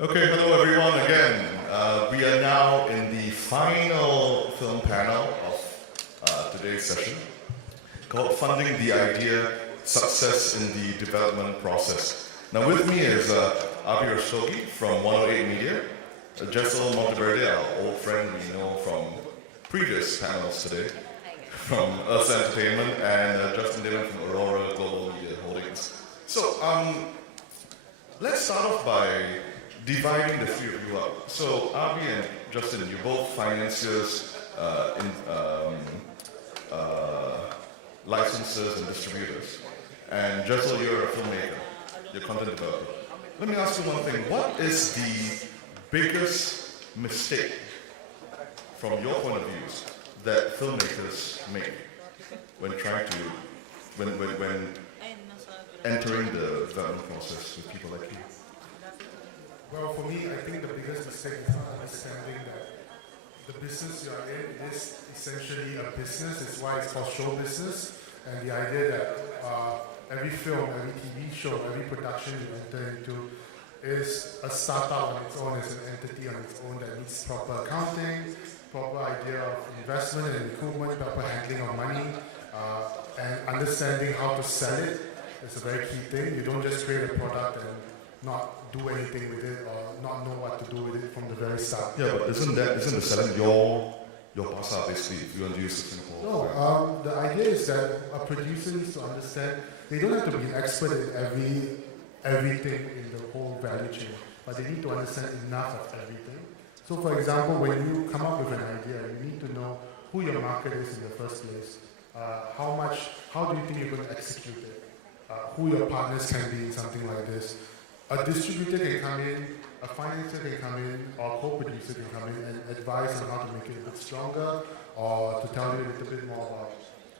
Okay, hello everyone again. We are now in the final film panel of today's session called Funding the Idea, Success in the Development Process. Now with me is Abi Rastogi from 108 Media, Jessel Monteverde, our old friend we know from previous panels today, from Earth Entertainment, and Justin Dillon from Aurora Global Media Holdings. So let's start off by dividing the three of you up. So Abi and Justin, you're both financiers, licensors and distributors. And Jessel, you're a filmmaker, you're a content developer. Let me ask you one thing. What is the biggest mistake from your point of view that filmmakers make when trying to, when entering the development process with people like you? Well, for me, I think the biggest mistake is not understanding that the business you are in is essentially a business. It's why it's called show business. And the idea that every film, every TV show, every production you enter into is a startup on its own, is an entity on its own that needs proper accounting, proper idea of investment and equipment, proper handling of money, and understanding how to sell it is a very key thing. You don't just create a product and not do anything with it or not know what to do with it from the very start. Yeah, but isn't the selling your pasar basically, if you want to use the thing called? No, the idea is that a producer needs to understand, they don't have to be an expert in everything in the whole value chain, but they need to understand enough of everything. So for example, when you come up with an idea, you need to know who your market is in the first place, how do you think you're going to execute it, who your partners can be in something like this. A distributor can come in, a financier can come in, or a co-producer can come in and advise on how to make it a bit stronger, or to tell you a little bit more about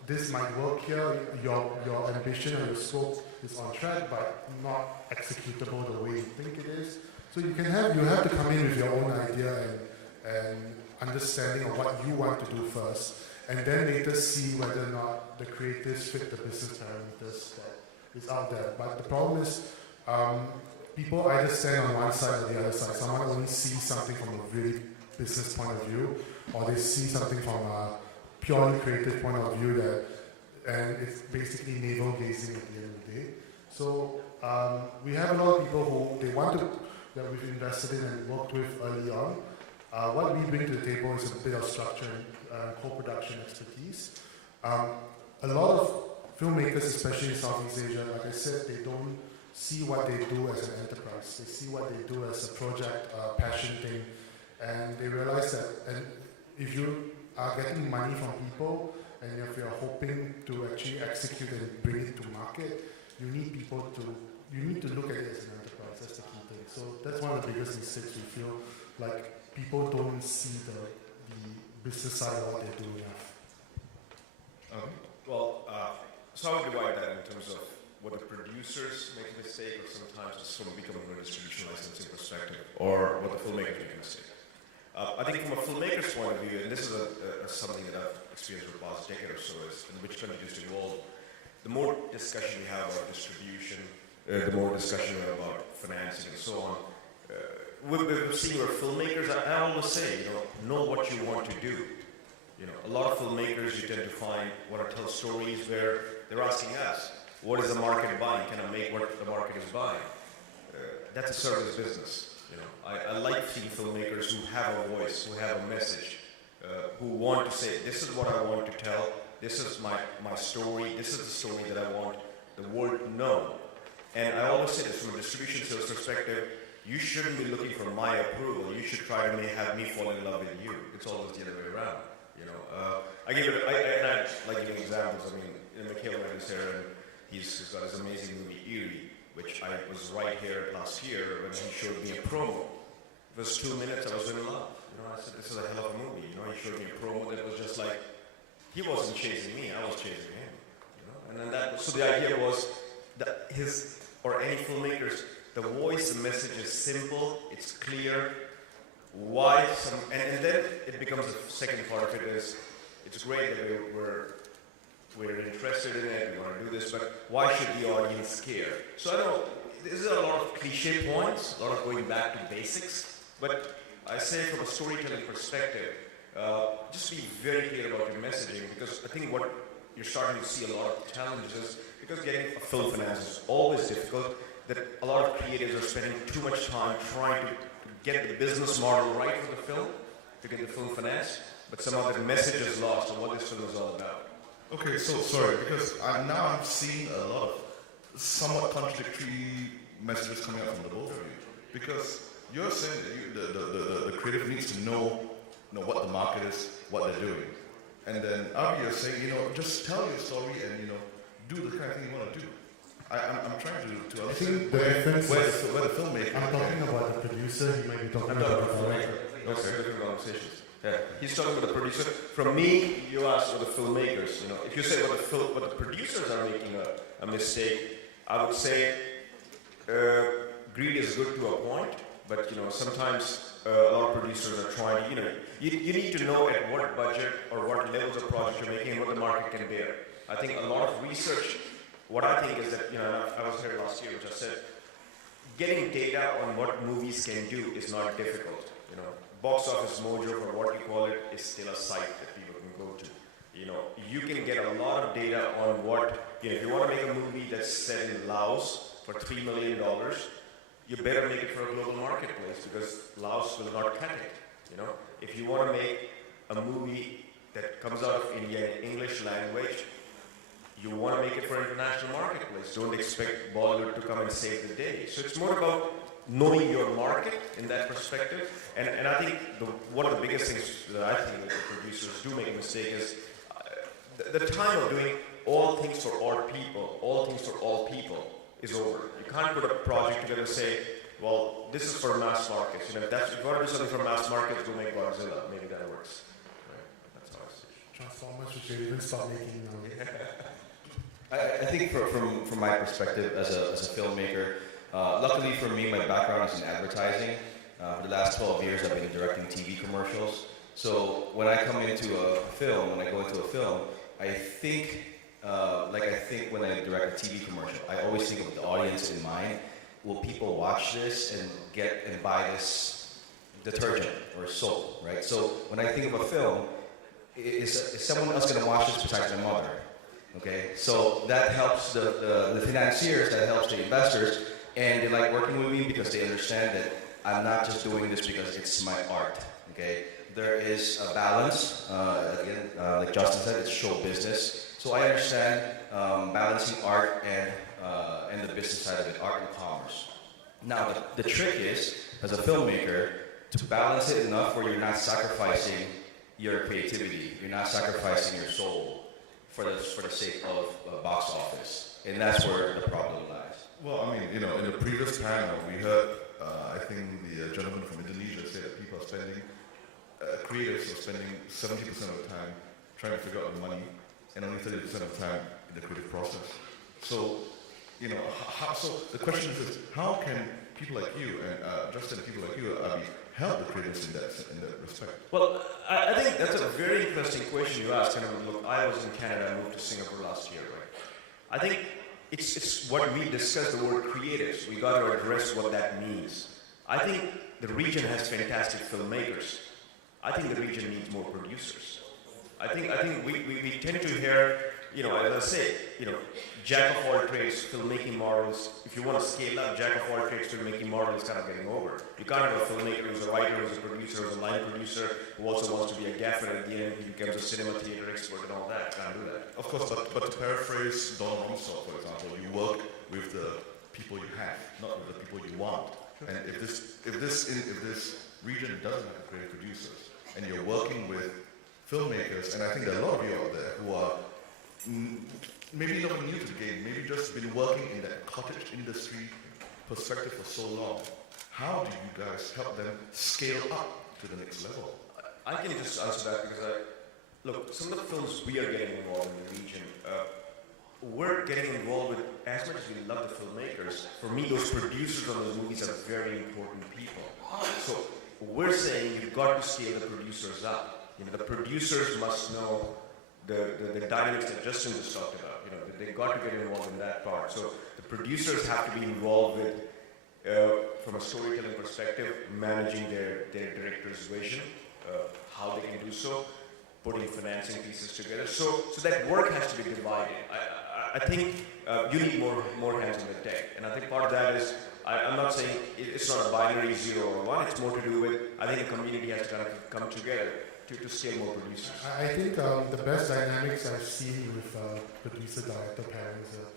this might work here, your ambition or your scope is on track, but not executable the way you think it is. So you have to come in with your own idea and understanding of what you want to do first, and then later see whether or not the creatives fit the business parameters that is out there. But the problem is, people either stand on one side or the other side. Someone only sees something from a really business point of view, or they see something from a purely creative point of view and it's basically navel gazing at the end of the day. So we have a lot of people who that we've invested in and worked with early on. What we bring to the table is a bit of structure and co-production expertise. A lot of filmmakers, especially in Southeast Asia, like I said, they don't see what they do as an enterprise. They see what they do as a project, a passion thing, and they realize that if you are getting money from people and if you're hoping to actually execute and bring it to market, you need to look at it as an enterprise. That's the key thing. So that's one of the biggest mistakes we feel, like people don't see the business side of what they're doing. So I would divide that in terms of what the producers make a mistake, or sometimes it's from becoming a distribution licensing perspective, or what the filmmakers make a mistake. I think from a filmmaker's point of view, and this is something that I've experienced over the past decade or so, is which continues to evolve, the more discussion we have about distribution, the more discussion we have about financing and so on. With senior filmmakers, I always say, know what you want to do. A lot of filmmakers you tend to find want to tell stories where they're asking us, what is the market buying? Can I make what the market is buying? That's a service business. I like seeing filmmakers who have a voice, who have a message, who want to say, this is what I want to tell, this is my story, this is the story that I want the world to know. And I always say this from a distribution sales perspective, you shouldn't be looking for my approval, you should try to have me fall in love with you. It's always the other way around. I like giving examples. I mean, Mikhail is here, and he's got his amazing movie Eerie, which I was right here last year when he showed me a promo. It was 2 minutes, I was in love. I said, this is a hell of a movie. He showed me a promo that was just like, he wasn't chasing me, I was chasing him. And then so the idea was that any filmmakers, the voice, the message is simple, it's clear. Why and then it becomes the second part of it is, it's great that we're interested in it, we want to do this, but why should the audience care? So I know there's a lot of cliche points, a lot of going back to basics, but I say from a storytelling perspective, just be very clear about your messaging, because I think what you're starting to see a lot of challenges, because getting a film finance is always difficult, that a lot of creatives are spending too much time trying to get the business model right for the film, to get the film finance, but somehow the message is lost on what this film is all about. Okay, so sorry, because I'm seeing a lot of somewhat contradictory messages coming out from the both of you. Because you're saying that the creative needs to know what the market is, what they're doing. And then Avi, you're saying, just tell your story and, do the kind of thing you want to do. I'm trying to understand where the filmmaker... I'm talking about the producer, he might be talking about the filmmaker. Okay, different conversations. Yeah. He's talking about the producer. From me, you asked for the filmmakers. If you say what the producers are making a mistake, I would say greed is good to a point, but sometimes a lot of producers are trying. You need to know at what budget or what levels of project you're making and what the market can bear. I think a lot of research. What I think is that I was here last year, which I said, getting data on what movies can do is not difficult. Box Office Mojo, or what you call it, is still a site that people can go to. You can get a lot of data on what, if you want to make a movie that's set in Laos for $3 million, you better make it for a global marketplace, because Laos will not cut it. If you want to make a movie that comes out of India in English language, you want to make it for an international marketplace. Don't expect Bollywood to come and save the day. So it's more about knowing your market in that perspective. And I think one of the biggest things that I think that the producers do make a mistake is the time of doing all things for all people is over. You can't put a project together and say, well, this is for mass markets. If you want to do something for mass markets, go make Godzilla. Maybe that works. Right? That's how I see it. Transformers, which they even stop making now. I think from my perspective as a filmmaker, luckily for me, my background is in advertising. For the last 12 years, I've been directing TV commercials. So when I come into a film, when I go into a film, I think when I direct a TV commercial, I always think of the audience in mind. Will people watch this and buy this detergent or soap, right? So when I think of a film, is someone else going to watch this besides my mother? Okay, so that helps the financiers, that helps the investors, and they like working with me because they understand that I'm not just doing this because it's my art. Okay, there is a balance. Again, like Justin said, it's show business. So I understand balancing art and the business side of it, art and commerce. Now the trick is, as a filmmaker, to balance it enough where you're not sacrificing your creativity, you're not sacrificing your soul for the sake of box office, and that's where the problem lies. Well, in the previous panel, we heard, I think the gentleman from Indonesia say that people are spending, creatives are spending 70% of the time trying to figure out the money, and only 30% of the time in the creative process. So, so the question is, how can people like you and Justin, people like you, help the creatives in that respect? Well, I think that's a very interesting question you asked. Look, I was in Canada, I moved to Singapore last year, right? I think it's what we discussed, the word creatives. We got to address what that means. I think the region has fantastic filmmakers. I think the region needs more producers. I think we tend to hear, as I say, jack of all trades, filmmaking models. If you want to scale up, jack of all trades, filmmaking model is kind of getting over. You can't have a filmmaker who's a writer, who's a producer, who's a line producer, who also wants to be a gaffer at the end, he becomes a cinema theater expert and all that. Can't do that. Of course, but to paraphrase Don Rumsfeld, for example, you work with the people you have, not with the people you want. And if this region doesn't have great producers, and you're working with filmmakers, and I think there are a lot of you out there who are maybe not new to the game, maybe just been working in that cottage industry perspective for so long. How do you guys help them scale up to the next level? I can just answer that because look, some of the films we are getting involved in the region, we're getting involved with, as much as we love the filmmakers, for me those producers on those movies are very important people. So we're saying you've got to scale the producers up. The producers must know the dynamics that Justin just talked about. They've got to get involved in that part. So the producers have to be involved with, from a storytelling perspective, managing their director's vision, how they can do so, putting financing pieces together. So that work has to be divided. I think you need more hands on the deck, and I think part of that is, I'm not saying it's not a binary 0 or 1. It's more to do with, I think the community has to kind of come together to scale more producers. I think the best dynamics I've seen with producer-director pairings are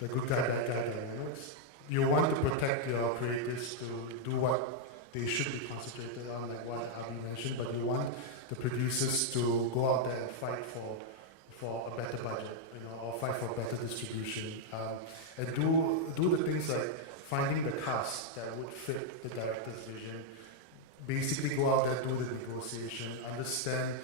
the good guy, bad guy dynamics. You want to protect your creators to do what they should be concentrated on, like what Abi mentioned, but you want the producers to go out there and fight for a better budget, or fight for better distribution, and do the things like finding the cast that would fit the director's vision. Basically go out there, do the negotiation, understand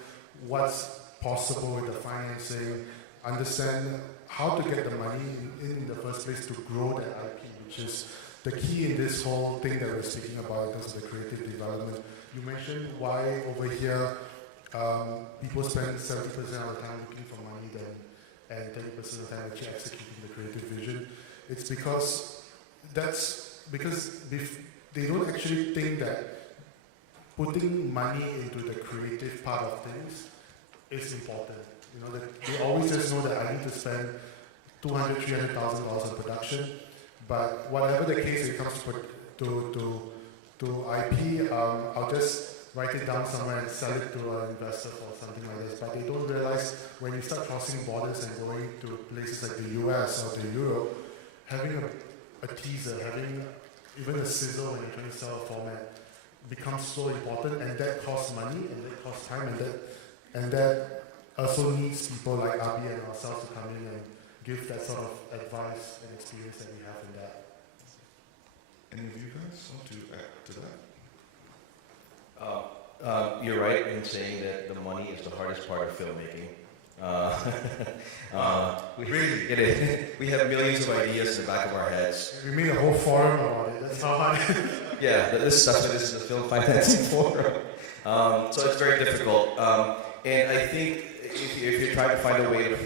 what's possible with the financing, understand how to get the money in the first place to grow that IP, which is the key in this whole thing that we're speaking about in terms of the creative development. You mentioned why over here people spend 70% of the time looking for money and 30% of the time actually executing the creative vision. It's because they don't actually think that putting money into the creative part of things is important. That they always just know that I need to spend $200,000, $300,000 on production, but whatever the case, when it comes to IP, I'll just write it down somewhere and sell it to an investor or something like this. But they don't realize when you start crossing borders and going to places like the US or to Europe, having a teaser, having even a sizzle when you're trying to sell a format becomes so important, and that costs money, and that costs time, and that also needs people like Abi and ourselves to come in and give that sort of advice and experience that we have in that. Any of you guys want to add to that? You're right in saying that the money is the hardest part of filmmaking. Really? It is. We have millions of ideas in the back of our heads. We made a whole forum about it. That's how hard. Yeah, that's what this is a film financing forum. So it's very difficult. And I think if you're trying to find a way to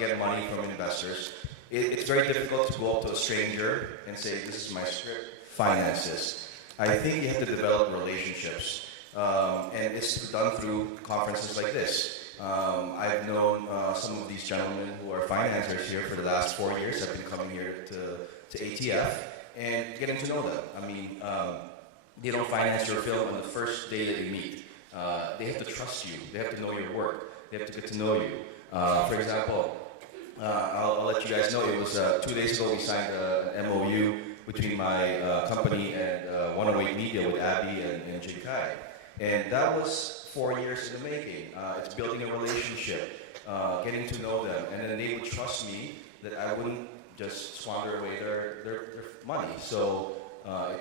get money from investors, it's very difficult to go up to a stranger and say, this is my script, finance this. I think you have to develop relationships. And it's done through conferences like this. I've known some of these gentlemen who are financiers here for the last 4 years. I've been coming here to ATF and getting to know them. I mean, they don't finance your film on the first day that you meet. They have to trust you. They have to know your work. They have to get to know you. For example, I'll let you guys know, it was 2 days ago we signed an MOU between my company and 108 Media with Abby and Jin Kai. And that was 4 years in the making. It's building a relationship, getting to know them, and then they would trust me that I wouldn't just squander away their money. So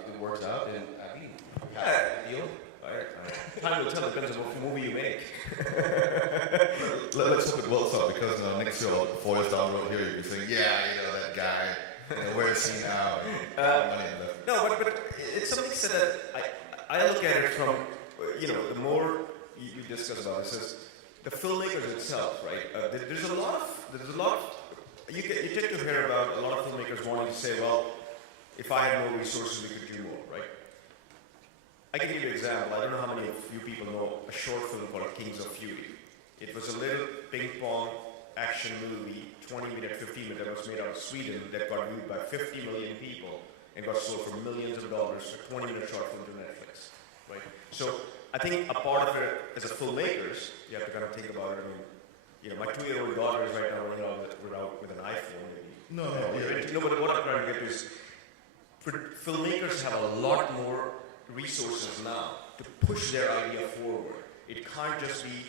it works out, and I mean, deal. Time will tell, depends on what movie you make. Let's hope it works out, because next year, 4 years down the road here, you'll be saying, yeah, that guy, where is he now? No, but it's something said that I look at it from, the more you discuss about this, is the filmmakers itself, right? There's a lot of, you tend to hear about a lot of filmmakers wanting to say, well, if I had more resources, we could do more, right? I can give you an example. I don't know how many of you people know a short film called Kings of Fury. It was a little ping pong action movie, 20-minute, 15-minute, that was made out of Sweden, that got viewed by 50 million people and got sold for millions of dollars, a 20-minute short film to Netflix, right? So I think a part of it, as a filmmakers, you have to kind of think about it. I mean, my 2-year-old daughter is right now running out with an iPhone. Maybe. No, but what I'm trying to get to is, filmmakers have a lot more resources now to push their idea forward. It can't just be,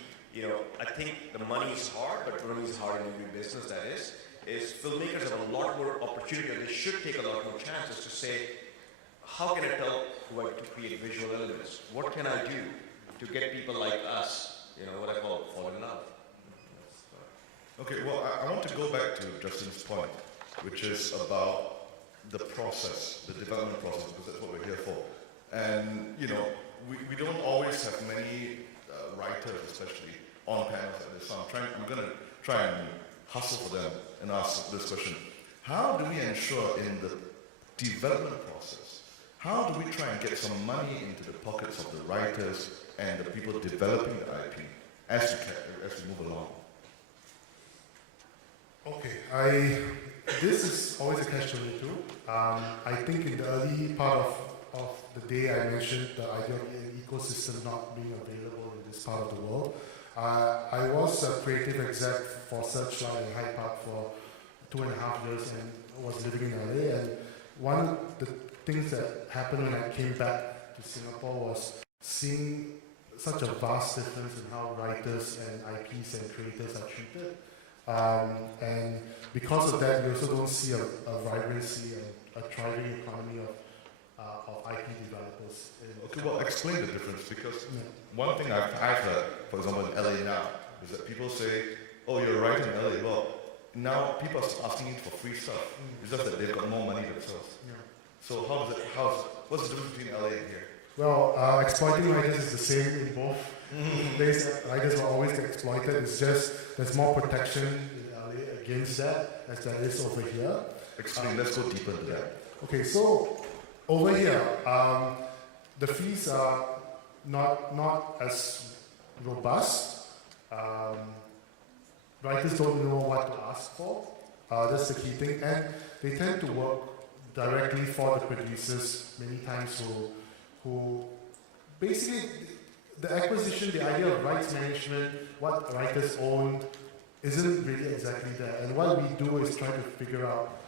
I think the money is hard, but money is hard in every business, that is filmmakers have a lot more opportunity, and they should take a lot more chances to say, how can I tell to create visual elements? What can I do to get people like us, what I call fall in love? Okay, well, I want to go back to Justin's point, which is about the process, the development process, because that's what we're here for. And, we don't always have many writers, especially, on panels like this. So I'm going to try and hustle for them and ask this question. how do we ensure in the development process, how do we try and get some money into the pockets of the writers and the people developing the IP as we move along? Okay, this is always a catch-22. I think in the early part of the day I mentioned the idea of an ecosystem not being available in this part of the world. I was a creative exec for Searchlight in Hyde Park for 2.5 years and was living in LA, and one of the things that happened when I came back to Singapore was seeing such a vast difference in how writers and IPs and creators are treated. And because of that, you also don't see a vibrancy and a thriving economy of IP developers. Okay, well, explain the difference, because one thing I've heard, for example, in LA now, is that people say, oh, you're right in LA. Well, now people are asking you for free stuff. It's just that they've got more money themselves. Yeah. So what's the difference between LA and here? Well, exploiting writers is the same in both places. Writers will always get exploited. It's just there's more protection in LA against that as there is over here. Explain, let's go deeper into that. Okay, so over here, the fees are not as robust. Writers don't know what to ask for. That's the key thing, and they tend to work directly for the producers many times who basically the acquisition, the idea of rights management, what writers own, isn't really exactly there. And what we do is try to figure out,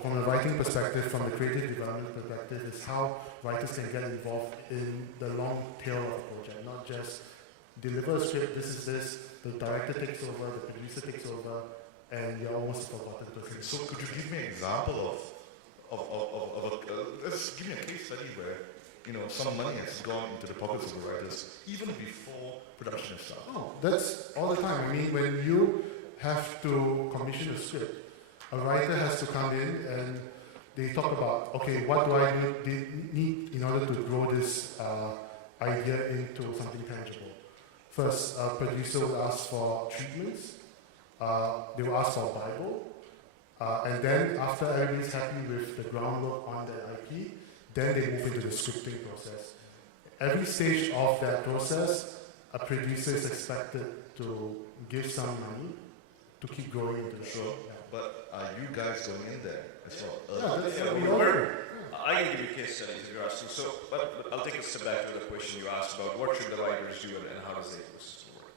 from a writing perspective, from the creative development perspective, is how writers can get involved in the long tail of a project, not just deliver a script, this is this, the director takes over, the producer takes over, and you're almost a forgotten person. So could you give me an example let's give me a case study where, some money has gone into the pockets of the writers even before production starts? Oh, that's all the time. I mean, when you have to commission a script, a writer has to come in and they talk about, okay, what do I need in order to grow this idea into something tangible? First, a producer will ask for treatments, they will ask for a Bible, and then after everybody's happy with the groundwork on the IP, then they move into the scripting process. Every stage of that process, a producer is expected to give some money to keep growing into the show. Yeah. But are you guys going in there as well? I can give you case studies if you're asking. So, but I'll take a step back to the question you asked about what should the writers do and how does the ecosystem work.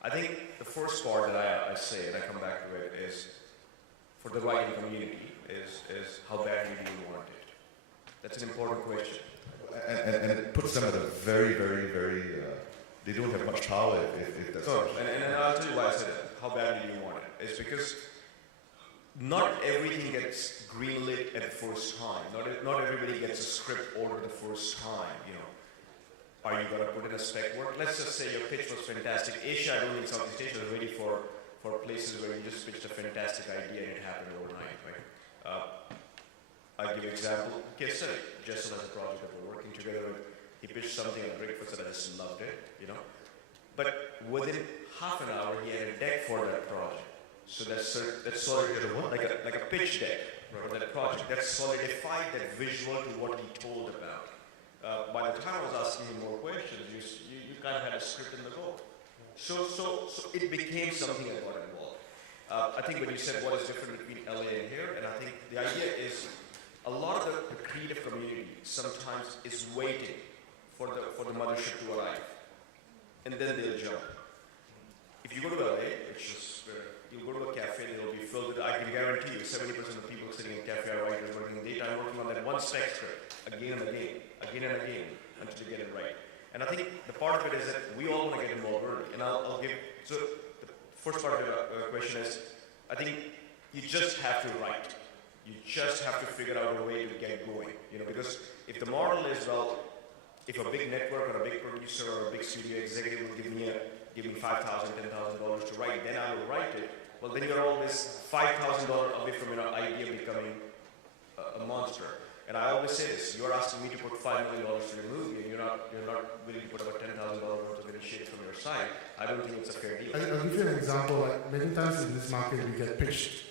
I think the first part that I say, and I come back to it, is for the writing community is how badly do you want it? That's an important question. And it puts them at a very, very, very, they don't have much power if that's... No, and I'll tell you why I said that. How badly do you want it? It's because not everything gets greenlit at the first time. Not everybody gets a script ordered the first time, Are you going to put in a spec work? Let's just say your pitch was fantastic. Asia, I don't think Southeast Asia is ready for places where you just pitched a fantastic idea and it happened overnight, right? I'll give you an example. Case study. Jessel has a project that we're working together with. He pitched something on breakfast and I just loved it, But within half an hour, he had a deck for that project. So that's sort of like a pitch deck for that project. That solidified that visual to what he told about. By the time I was asking him more questions, you kind of had a script in the go. So it became something that got involved. I think when you said what is different between LA and here, and I think the idea is a lot of the creative community sometimes is waiting for the mothership to arrive, and then they'll jump. If you go to LA, which is where you go to a cafe, it'll be filled with, I can guarantee you, 70% of the people sitting in cafe are writers working in the daytime, working on that one spec script again and again, until you get it right. And I think the part of it is that we all want to get involved early. And I'll give, so the first part of the question is, I think you just have to write. You just have to figure out a way to get going. Because if the model is, well, if a big network or a big producer or a big studio executive will give me $5,000, $10,000 to write, then I will write it. Well, then you're always $5,000 away from your idea becoming a monster. And I always say this: you're asking me to put $5 million to your movie, and you're not willing to put about $10,000 worth of initiative from your side. I don't think it's a fair deal. I'll give you an example. Like many times in this market, we get pitched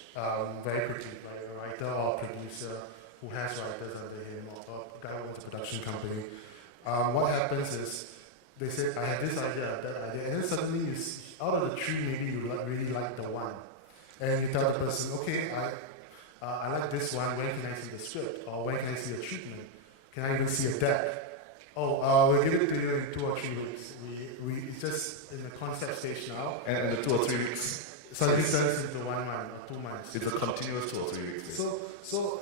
very quickly. Right? A writer or a producer who has writers under him, or a guy who owns a production company, what happens is they say, I have this idea, that idea, and then suddenly out of the three, maybe you really like the one. And you tell the person, okay, I like this one, when can I see the script? Or when can I see a treatment? Can I even see a deck? Oh, we'll give it to you in 2 or 3 weeks. It's just in the concept stage now. And in the 2 or 3 weeks, suddenly turns into 1 month or 2 months. it's a continuous 2 or 3 weeks. So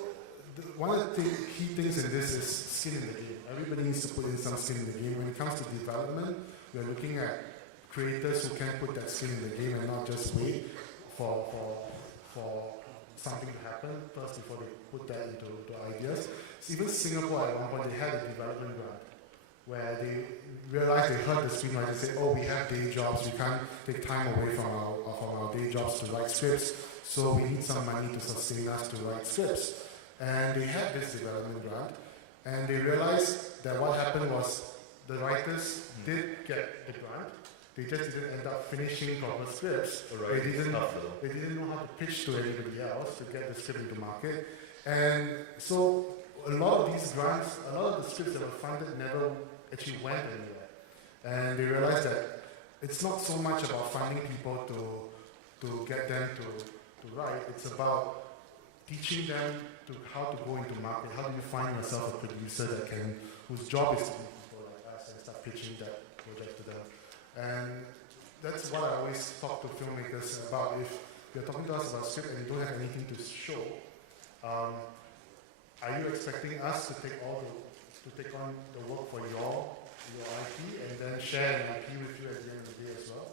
one of the key things in this is skin in the game. Everybody needs to put in some skin in the game. When it comes to development, we're looking at creators who can put that skin in the game and not just wait for something to happen first before they put that into ideas. So even Singapore at one point, they had a development grant where they realized, they heard the screenwriter say, oh, we have day jobs, we can't take time away from our day jobs to write scripts, so we need some money to sustain us to write scripts. And they had this development grant, and they realized that what happened was the writers did get the grant, they just didn't end up finishing proper scripts. Right. They didn't know how to pitch to anybody else to get the script into market. And so a lot of these grants, a lot of the scripts that were funded never actually went anywhere. And they realized that it's not so much about finding people to get them to write, it's about teaching them how to go into market. How do you find yourself a producer whose job is to meet people like us and start pitching that project to them. And that's what I always talk to filmmakers about. If you're talking to us about script and you don't have anything to show, are you expecting us to take on the work for your IP and then share an IP with you at the end of the day as well?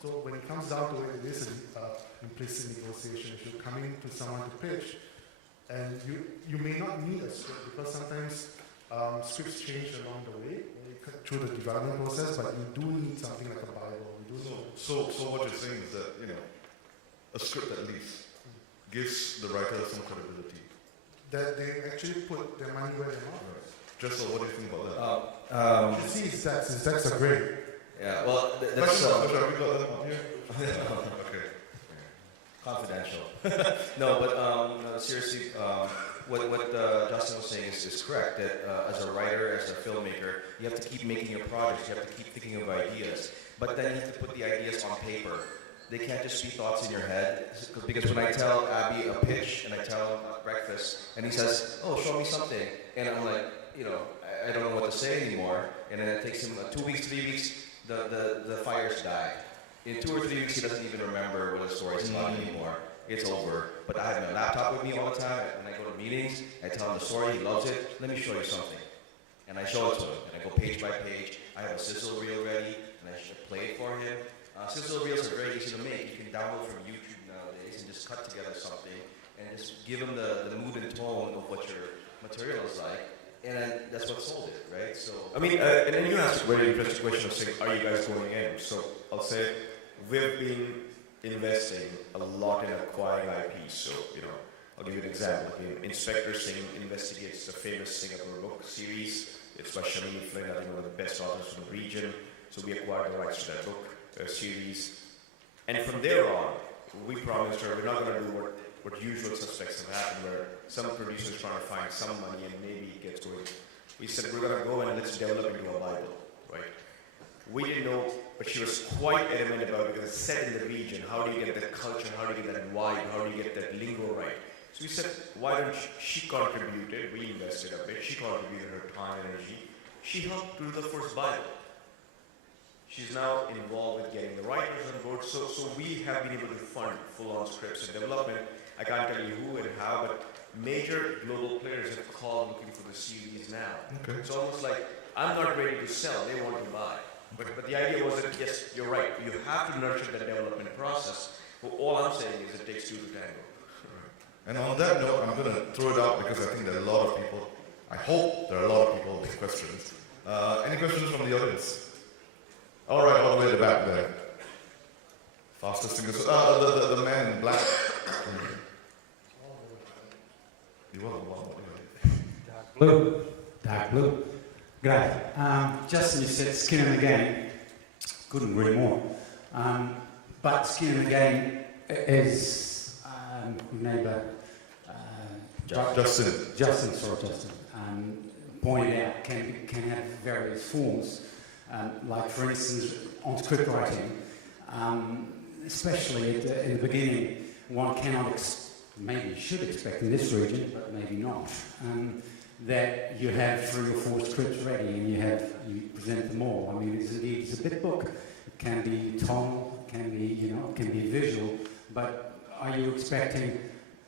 So when it comes down to it, it is an implicit negotiation. If you're coming to someone to pitch, and you may not need a script because sometimes scripts change along the way through the development process, but you do need something like a Bible. So what you're saying is that, a script at least gives the writer some credibility. That they actually put their money where their mouth is. Just what do you think about that? You see his decks are great. Yeah, well, that's Okay. confidential. No, but no, seriously, what Justin was saying is correct. That as a writer, as a filmmaker, you have to keep making your projects. You have to keep thinking of ideas. But then you have to put the ideas on paper. They can't just be thoughts in your head. Because when I tell Abby a pitch and I tell him at breakfast, and he says, "Oh, show me something," and I'm like, I don't know what to say anymore. And then it takes him 2 weeks, 3 weeks. The fires die. In 2 or 3 weeks, he doesn't even remember what the story's about anymore. It's over. But I have my laptop with me all the time. When I go to meetings, I tell him the story. He loves it. Let me show you something. And I show it to him. And I go page by page. I have a sizzle reel ready, and I play it for him. Sizzle reels are very easy to make. You can download from YouTube nowadays and just cut together something and just give him the mood and tone of what your material is like. And then that's what sold it, right? So And then you asked a very interesting question of saying, are you guys going in? So I'll say, we've been investing a lot in acquiring IPs. So, I'll give you an example. Inspector Singh Investigates, the famous Singapore book series. It's by Shamini Flynn, I think one of the best authors from the region. So we acquired the rights to that book series. And from there on, we promised her we're not going to do what usual suspects have happened, where some producer's trying to find some money and maybe it gets going. We said we're going to go and let's develop into a Bible, right? We didn't know, but she was quite adamant about it because it's set in the region. How do you get that culture? How do you get that vibe? How do you get that lingo right? So we said, why don't she contributed? We invested a bit. She contributed her time and energy. She helped do the first Bible. She's now involved with getting the writers on board. So we have been able to fund full-on scripts and development. I can't tell you who and how, but major global players have called looking for the series now. Okay. It's almost like, I'm not ready to sell, they want to buy. But the idea was that, yes, you're right, you have to nurture the development process. But all I'm saying is it takes two to tango. And on that note, I'm going to throw it out because I think there are a lot of people, I hope there are a lot of people with questions. Any questions from the audience? All right, all the way to the back there. Fastest fingers. The man in black. You want one? Dark blue. Great. Justin, you said skin in the game. Couldn't agree more. But skin in the game is, your neighbour Justin, pointed out can have various forms, like for instance on script writing, especially in the beginning, one cannot maybe should expect in this region, but maybe not, that you have 3 or 4 scripts ready and you present them all. I mean, it's a bit book. It can be tonal, can be visual, but are you expecting,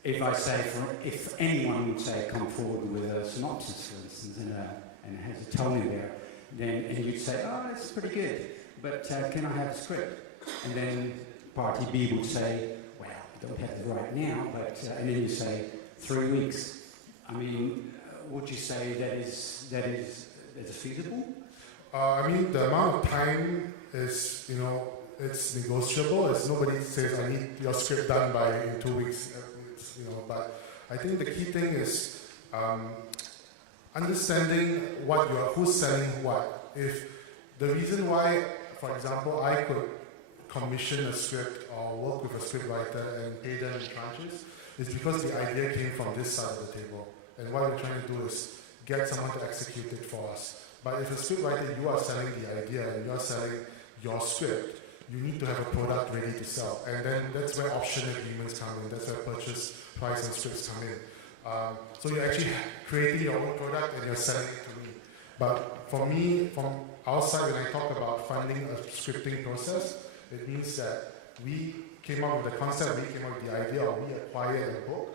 if anyone would say come forward with a synopsis, for instance, and it has a tone in there, and you'd say, oh, that's pretty good, but can I have a script? And then party B would say, well, I don't have it right now, but, and then you say 3 weeks. I mean, would you say that is feasible? I mean, the amount of time is, it's negotiable. It's nobody says, I need your script done in 2 weeks, but I think the key thing is understanding who's selling what. If the reason why, for example, I could commission a script or work with a script writer and pay them in tranches is because the idea came from this side of the table. And what we're trying to do is get someone to execute it for us. But if a script writer, you are selling the idea and you are selling your script, you need to have a product ready to sell. And then that's where option agreements come in. That's where purchase price and scripts come in. So you're actually creating your own product and you're selling it to me. But for me, from our side, when I talk about funding a scripting process, it means that we came up with the concept, we came up with the idea, or we acquired a book,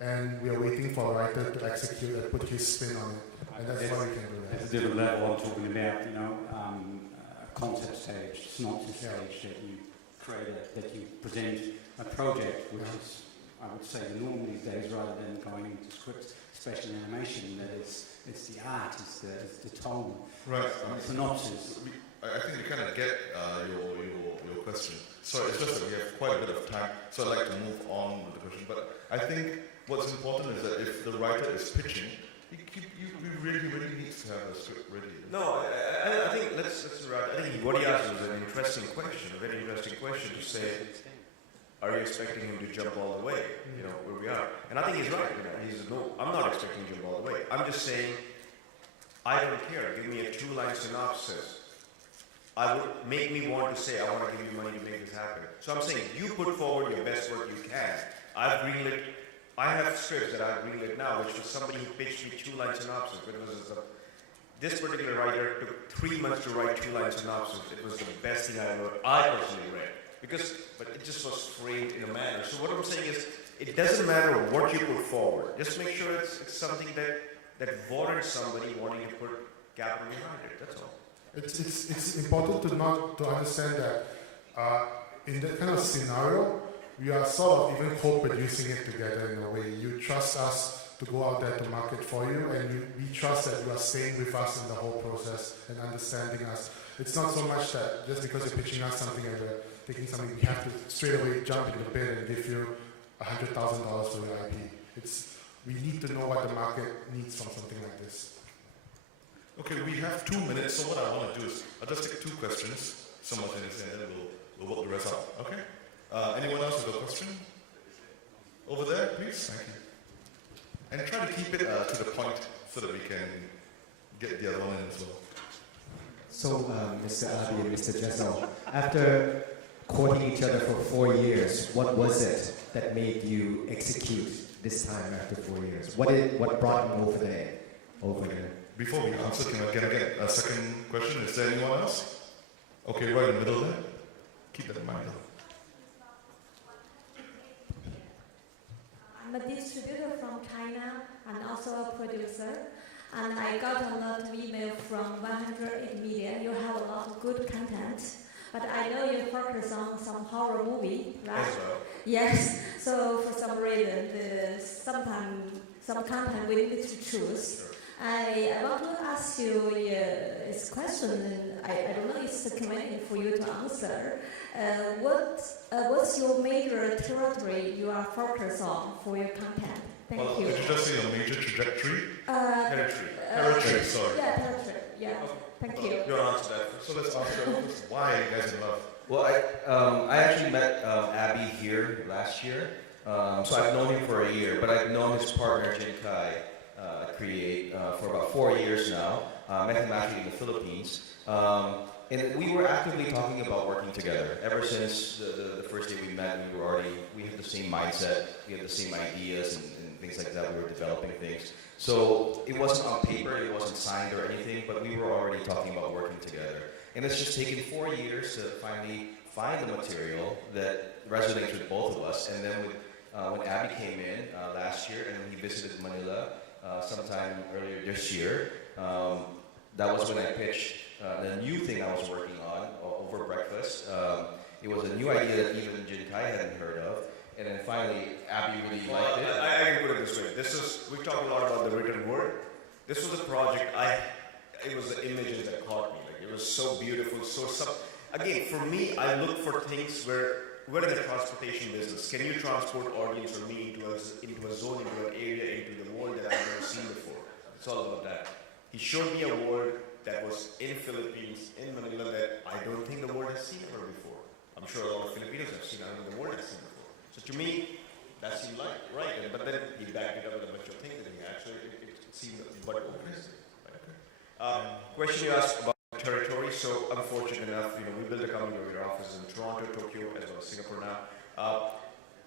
and we are waiting for a writer to execute and put his spin on it. And that's why we can do that. It's a different level I'm talking about, a concept stage, synopsis stage that you create, that you present a project, which is, I would say, the norm these days, rather than going into scripts, especially in animation, that it's the art, it's the tone, Right. synopsis. I think we kind of get your question. Sorry, it's just that we have quite a bit of time, so I'd like to move on with the question. But I think what's important is that if the writer is pitching, we really need to have a script ready. No, I think let's I think what he asked was an interesting question, a very interesting question to say, are you expecting him to jump all the way, where we are? And I think he's right. He says, no, I'm not expecting him to jump all the way. I'm just saying, I don't care. Give me a 2-line synopsis. I would make me want to say, I want to give you money to make this happen. So I'm saying, you put forward your best work you can. I have scripts that I've greenlit now, which was somebody who pitched me 2-line synopsis. This particular writer took 3 months to write 2-line synopsis. It was the best thing I personally read. But it just was framed in a manner. So what I'm saying is, it doesn't matter what you put forward. Just make sure it's something that warrants somebody wanting to put capital behind it. That's all. It's important to understand that in that kind of scenario, we are sort of even co-producing it together in a way. You trust us to go out there to market for you, and we trust that you are staying with us in the whole process and understanding us. It's not so much that just because you're pitching us something and we're taking something, we have to straight away jump in the bid and give you $100,000 for your IP. We need to know what the market needs from something like this. Okay, we have 2 minutes, so what I want to do is, I'll just take 2 questions, simultaneously, and then we'll work the rest out, okay? Anyone else with a question? Over there, please. Thank you. And try to keep it to the point so that we can get the other one in as well. So, Mr. Abi and Mr. Jessel, after courting each other for 4 years, what was it that made you execute this time after 4 years? What brought him over there? Before we answer, can I get a second question? Is there anyone else? Okay, right in the middle there. Keep that in mind. I'm a distributor from China and also a producer. And I got a lot of email from 108 Media. You have a lot of good content. But I know you focus on some horror movie, right? As well. Yes. So for some reason, some content we need to choose. I want to ask you this question, and I don't know if it's convenient for you to answer. What's your major territory you are focused on for your content? Thank you. Did you just say a major trajectory? Territory. Sorry. Yeah, territory. Yeah. Thank you. You'll answer that first. So let's answer why are you guys in love? Well, I actually met Abby here last year. So I've known him for a year, but I've known his partner Jin Kai at Create for about 4 years now. Met him actually in the Philippines. And we were actively talking about working together. Ever since the first day we met, we had the same mindset, we had the same ideas and things like that. We were developing things. So it wasn't on paper, it wasn't signed or anything, but we were already talking about working together. And it's just taken 4 years to finally find the material that resonates with both of us. And then when Abby came in last year and he visited Manila sometime earlier this year, that was when I pitched the new thing I was working on over breakfast. It was a new idea that even Jin Kai hadn't heard of. And then finally, Abby really liked it. I can put it this way. We've talked a lot about the written word. This was a project, it was the images that caught me. Like, it was so beautiful, again, for me, I look for things where we're in the transportation business. Can you transport audience or me into a zone, into an area, into the world that I've never seen before? It's all about that. He showed me a world that was in Philippines, in Manila, that I don't think the world has seen ever before. I'm sure a lot of Filipinos have seen, I don't think the world has seen before. So to me, that seemed like right. But then he backed it up with a bunch of things that he actually, it seemed but interesting. Right? Question you asked about territory. So I'm fortunate enough, we built a company with our office in Toronto, Tokyo, as well as Singapore now.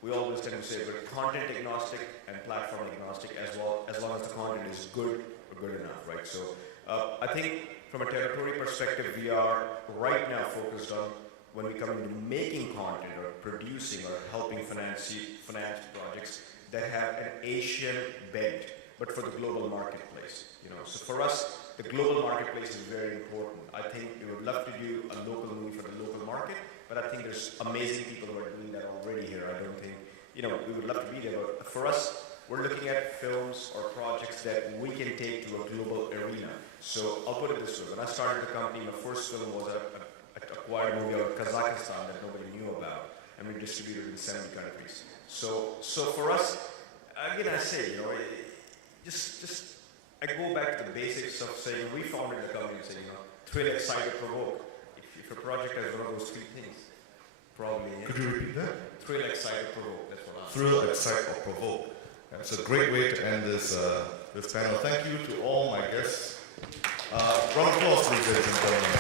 We always tend to say we're content agnostic and platform agnostic as long as the content is good or good enough, right? So I think from a territory perspective, we are right now focused on when we come into making content or producing or helping finance projects that have an Asian bent, but for the global marketplace. So for us, the global marketplace is very important. I think we would love to do a local movie for the local market, but I think there's amazing people who are doing that already here. I don't think, we would love to be there, but for us, we're looking at films or projects that we can take to a global arena. So I'll put it this way. When I started the company, my first film was an acquired movie out of Kazakhstan that nobody knew about, and we distributed in 70 countries. So for us, again, I say, I go back to the basics of saying we founded the company and saying, thrill, excite, or provoke. If a project has one of those three things, probably. Could you repeat that? Thrill, excite, or provoke. That's what I'm Thrill, excite, or provoke. That's a great way to end this panel. Thank you to all my guests. Round of applause, please, ladies and gentlemen.